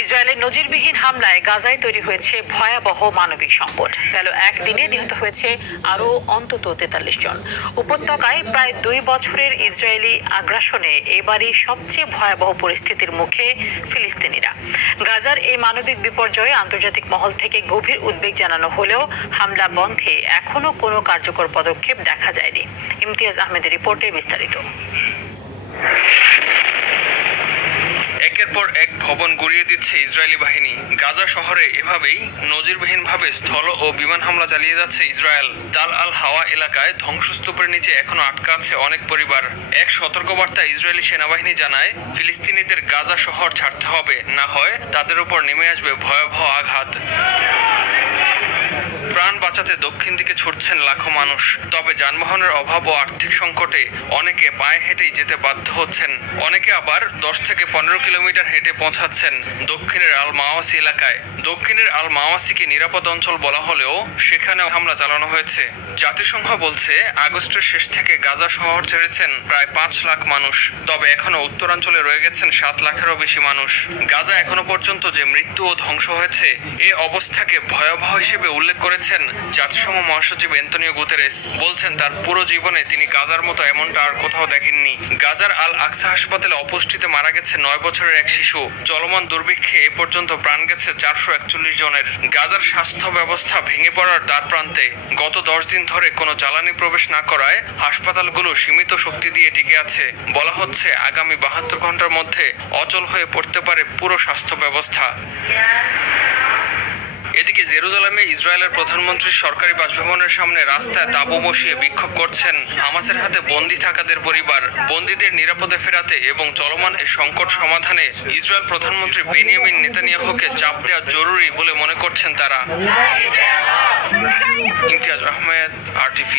ইসরায়েলের নজিরবিহীন হামলায় গাজায় তৈরি হয়েছে ভয়াবহ মানবিক সংকট। গেল একদিনে নিহত হয়েছে আরও অন্তত ৪৩ জন। উপত্যকায় প্রায় ২ বছরের ইসরায়েলি আগ্রাসনে এবারই সবচেয়ে ভয়াবহ পরিস্থিতির মুখে ফিলিস্তিনিরা। গাজার এই মানবিক বিপর্যয়ে আন্তর্জাতিক মহল থেকে গভীর উদ্বেগ জানানো হলেও হামলা বন্ধে এখনো কোনো কার্যকর পদক্ষেপ দেখা যায়নি। ইমতিয়াজ আহমেদের রিপোর্টে বিস্তারিত। একের পর এক ভবন গুড়িয়ে দিচ্ছে ইসরায়েলি বাহিনী। গাজা শহরে এভাবেই নজিরবিহীনভাবে স্থল ও বিমান হামলা চালিয়ে যাচ্ছে ইসরায়েল। তাল আল হাওয়া এলাকায় ধ্বংসস্তূপের নিচে এখনো আটকা আছে অনেক পরিবার। এক সতর্কবার্তা ইসরায়েলি সেনাবাহিনী জানায়, ফিলিস্তিনিদের গাজা শহর ছাড়তে হবে, না হয় তাদের উপর নেমে আসবে ভয়াবহ আঘাত। প্রাণ বাঁচাতে দক্ষিণ দিকে ছুটছেন লাখো মানুষ, তবে যানবাহনের অভাব ও আর্থিক সংকটে অনেকে পায়ে হেঁটেই যেতে বাধ্য হচ্ছেন। অনেকে আবার ১০ থেকে ১৫ কিলোমিটার হেঁটে পৌঁছাচ্ছেন দক্ষিণের আল মাওয়াসি এলাকায়। দক্ষিণের আল মাওয়াসিকে নিরাপদ অঞ্চল বলা হলেও সেখানেও হামলা চালানো হয়েছে। জাতিসংঘ বলছে, আগস্টের শেষ থেকে গাজা শহর ছেড়েছেন প্রায় ৫ লাখ মানুষ, তবে এখনো উত্তরাঞ্চলে রয়ে গেছেন ৭ লাখেরও বেশি মানুষ। গাজা এখনো পর্যন্ত যে মৃত্যু ও ধ্বংস হয়েছে, এ অবস্থাকে ভয়াবহ হিসেবে উল্লেখ করেছেন জাতিসংঘ মহাসচিব অ্যান্তনিও গুতেরেস। বলছেন, তার পুরো জীবনে তিনি গাজার মতো এমনটা আর কোথাও দেখেননি। গাজার আল আকসা হাসপাতালে অপুষ্টিতে মারা গেছে ৯ বছরের এক শিশু। চলমান দুর্ভিক্ষে এ পর্যন্ত প্রাণ গেছে ৪৪১ জনের। গাজার স্বাস্থ্য ব্যবস্থা ভেঙে পড়ার দ্বার প্রান্তে। গত ১০ দিন ধরে কোনো জ্বালানি প্রবেশ না করায় হাসপাতালগুলো সীমিত শক্তি দিয়ে টিকে আছে। বলা হচ্ছে, আগামী ৭২ ঘন্টার মধ্যে অচল হয়ে পড়তে পারে পুরো স্বাস্থ্য ব্যবস্থা। এদিকে জেরুজালেমে ইসরায়েলের প্রধানমন্ত্রীর সরকারি বাসভবনের সামনে রাস্তায় তাঁবু বসিয়ে বিক্ষোভ করছেন হামাসের হাতে বন্দী থাকাদের পরিবার। বন্দীদের নিরাপদে ফেরাতে এবং চলমান এই সংকট সমাধানে ইসরায়েল প্রধানমন্ত্রী বেনিয়ামিন নেতানিয়াহুকে চাপ দেওয়া জরুরি বলে মনে করছেন তারা। ইমতিয়াজ আহমেদ, RTV।